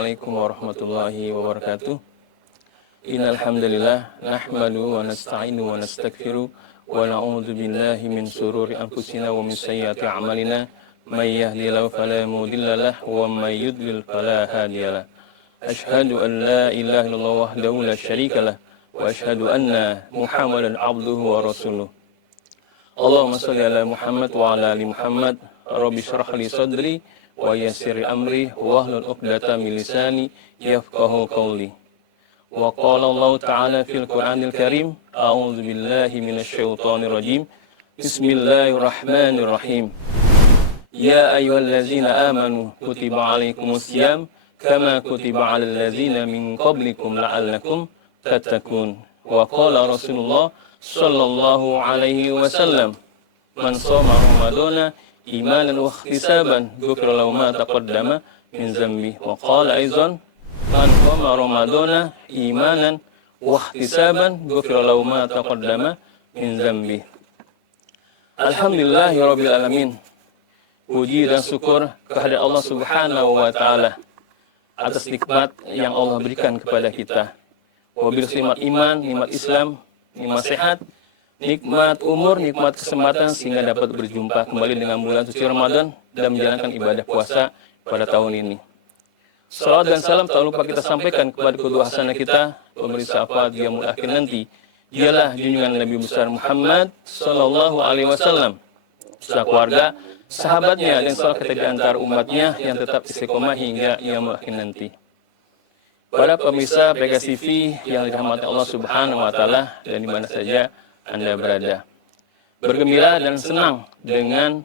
Assalamualaikum warahmatullahi wabarakatuh. Innal hamdalillah nahmaduhu wa nasta'inu wa nastaghfiruh wa na'udzu billahi min shururi anfusina wa min sayyiati a'malina may yahdihillahu fala mudilla lahu wa may yudlil fala hadiyalah. Asyhadu an la ilaha illallah wahdahu la syarikalah wa asyhadu anna Muhammadan abduhu wa rasuluh. Allahumma shalli ala Muhammad wa ala ali Muhammad. Rabbi shrah li sadri wa yassir li amri wahlul 'uqdatam min lisani yafqahu qawli. Wa qala Allah ta'ala fil Qur'anil Karim, a'udzu billahi minasy syaithanir rajim. Bismillahirrahmanirrahim. Ya ayyuhallazina amanu kutiba 'alaikumus syiyam kama kutiba 'alal ladzina min qablikum la'allakum tattaqun. Wa qala Rasulullah sallallahu alaihi wasallam, man shoma ramadana imanan wa ihtisaban ghufira lahu ma taqaddama min dzambi. Wa qala aidan, man qama ramadana imanan wa ihtisaban ghufira lahu ma taqaddama min dzambi. Alhamdulillahirabbil alamin. Puji dan syukur kehadirat Allah Subhanahu wa taala atas nikmat yang Allah berikan kepada kita. Wabil nikmat iman, nikmat Islam, nikmat sehat, nikmat umur, nikmat kesempatan sehingga dapat berjumpa kembali dengan bulan suci Ramadan dan menjalankan ibadah puasa pada tahun ini. Salawat dan salam tak lupa kita sampaikan kepada kedua hasanah kita, pemberi syafaat di yaumul akhir nanti. Dialah junjungan Nabi besar Muhammad sallallahu alaihi wasallam, beserta keluarga, sahabatnya dan sahabat kita di antara umatnya yang tetap istiqomah hingga yaumul akhir nanti. Para pemirsa Pegas TV yang dirahmati Allah Subhanahu wa taala dan di mana saja Anda berada. Bergembira dan senang dengan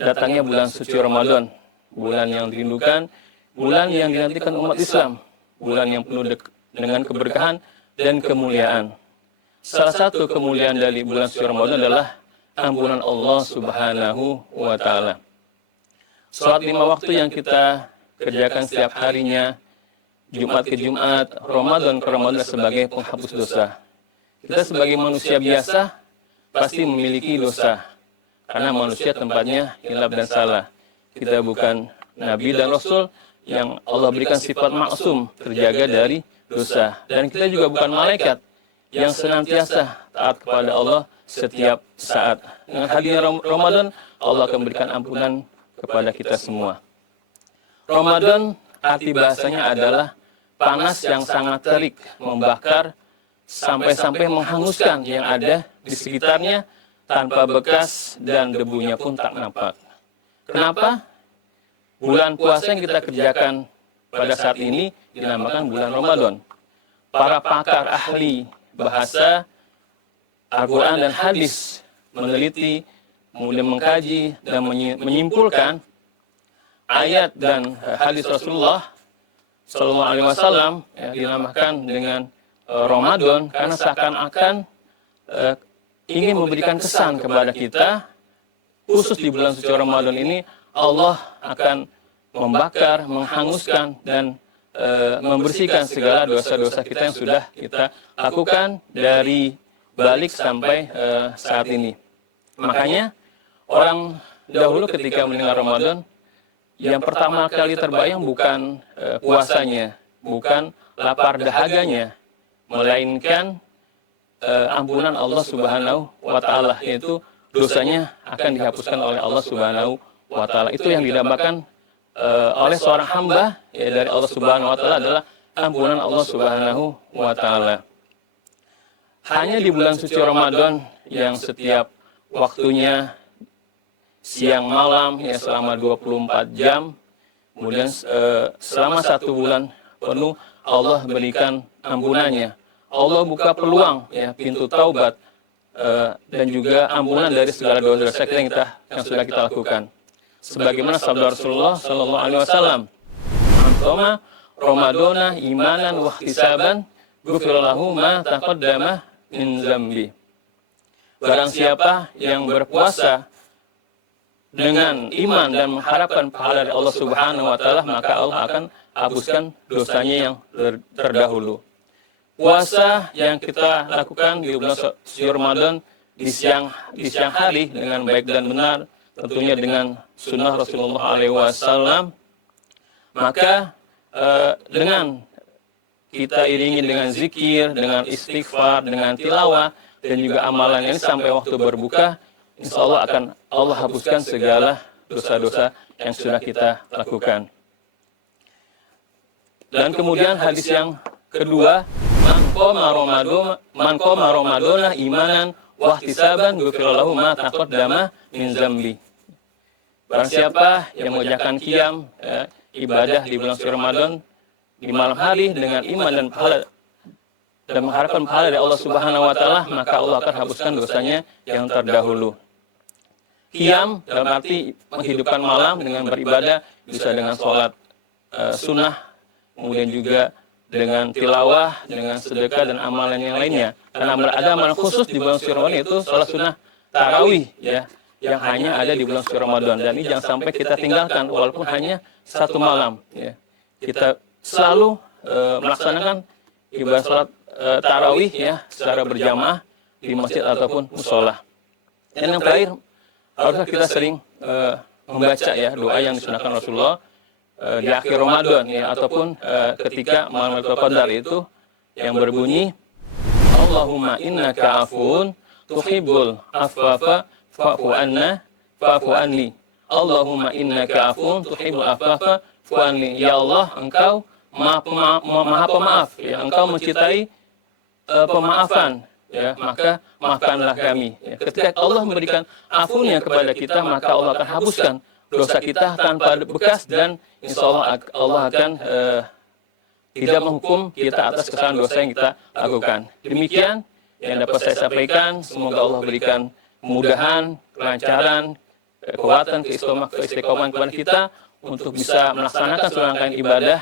datangnya bulan suci Ramadan, bulan yang dirindukan, bulan yang dinantikan umat Islam, bulan yang penuh dengan keberkahan dan kemuliaan. Salah satu kemuliaan dari bulan suci Ramadan adalah ampunan Allah Subhanahu wa taala. Salat 5 waktu yang kita kerjakan setiap harinya, Jumat ke Jumat, Ramadan ke Ramadan sebagai penghapus dosa. Kita sebagai manusia biasa pasti memiliki dosa, karena manusia tempatnya hilaf dan salah. Kita bukan Nabi dan Rasul yang Allah berikan sifat maksum, terjaga dari dosa. Dan kita juga bukan malaikat yang senantiasa taat kepada Allah setiap saat. Dengan hadirnya Ramadan, Allah akan memberikan ampunan kepada kita semua. Ramadan arti bahasanya adalah panas yang sangat terik, membakar, sampai-sampai menghanguskan yang ada di sekitarnya tanpa bekas dan debunya pun tak nampak. Kenapa? Bulan puasa yang kita kerjakan pada saat ini dinamakan bulan Ramadan. Para pakar ahli bahasa Al-Quran dan hadis meneliti, kemudian mengkaji dan menyimpulkan ayat dan hadis Rasulullah Sallallahu Alaihi Wasallam dinamakan dengan Ramadan karena seakan-akan ingin memberikan kesan kepada kita, khusus di bulan suci Ramadan ini Allah akan membakar, menghanguskan dan membersihkan segala dosa-dosa kita yang sudah kita lakukan dari balik sampai saat ini. Makanya orang dahulu ketika mendengar Ramadan, yang pertama kali terbayang bukan puasanya, bukan lapar dahaganya, melainkan ampunan Allah Subhanahu wa taala, yaitu dosanya akan dihapuskan oleh Allah Subhanahu wa taala. Itu yang didambakan oleh seorang hamba dari Allah Subhanahu wa taala adalah ampunan Allah Subhanahu wa taala. Hanya di bulan suci Ramadan yang setiap waktunya siang malam ya selama 24 jam, kemudian selama 1 bulan penuh Allah berikan ampunannya. Allah buka peluang ya pintu taubat dan juga ampunan dari segala dosa-dosa kita yang sudah kita lakukan. Sebagaimana sabda Rasulullah sallallahu alaihi wasallam, "Man Ramadana imanan wa ihtisaban, ghufira lahu ma taqaddama min dzambi." Barang siapa yang berpuasa dengan iman dan mengharapkan pahala dari Allah Subhanahu wa taala, maka Allah akan hapuskan dosanya yang terdahulu. Puasa yang kita lakukan di bulan suci Ramadan di siang hari dengan baik dan benar, tentunya dengan sunnah Rasulullah SAW, maka dengan kita iringi dengan zikir, dengan istighfar, dengan tilawah, dan juga amalan ini sampai waktu berbuka, insya Allah akan Allah hapuskan segala dosa-dosa yang sudah kita lakukan. Dan kemudian hadis yang kedua, man qama ramadana imanan wa ihtisaban ghufira lahu ma taqaddama min zambi. Barang siapa yang mengerjakan qiyam, ibadah di bulan suci Ramadan di malam hari dengan iman dan pahala dan mengharapkan pahala dari Allah Subhanahu wa taala, maka Allah akan hapuskan dosanya yang terdahulu. Qiyam dalam arti menghidupkan malam dengan beribadah, bisa dengan sholat sunnah, kemudian juga dengan tilawah, dengan sedekah dan amalan yang lainnya. Karena ada amalan khusus di bulan suci Ramadan, yaitu sholat sunnah tarawih, ya, yang hanya ada di bulan suci Ramadan. Dan ini jangan sampai kita tinggalkan walaupun hanya satu malam. Ya. Kita selalu melaksanakan ibadah sholat tarawih, ya, secara berjamaah di masjid ataupun musola. Dan yang terakhir, harusnya kita sering membaca, ya, doa yang disunahkan Rasulullah di akhir Ramadan, ya, ataupun ketika malam Lailatul Qadar, itu yang berbunyi, Allahumma innaka afun tuhibbul afafa fa'fu anna fa'fu anni. Allahumma innaka afun tuhibbul afafa fa'fu anni. Ya Allah, Engkau Maha Pemaaf, ya, Engkau mencintai pemaafan, ya, maka maafkanlah kami. Ya, ketika Allah memberikan afunnya kepada kita, maka Allah akan hapuskan dosa kita tanpa bekas, dan insya Allah akan tidak menghukum kita atas kesalahan dosa yang kita lakukan. Demikian yang dapat saya sampaikan. Semoga Allah berikan kemudahan, kelancaran, kekuatan, keistiqomahan kepada kita untuk bisa melaksanakan seluruh rangkaian ibadah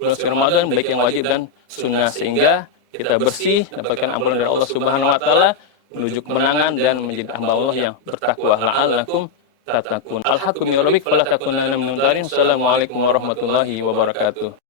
bulan suci Ramadan, baik yang wajib dan sunnah, sehingga kita bersih, dapatkan ampunan dari Allah Subhanahu wa taala, menuju kemenangan dan menjadi hamba Allah yang bertakwa. La'allakum tattaqun. Al-haqqu min rabbik fala takunanna minal mumtarin. Assalamualaikum warahmatullahi wabarakatuh.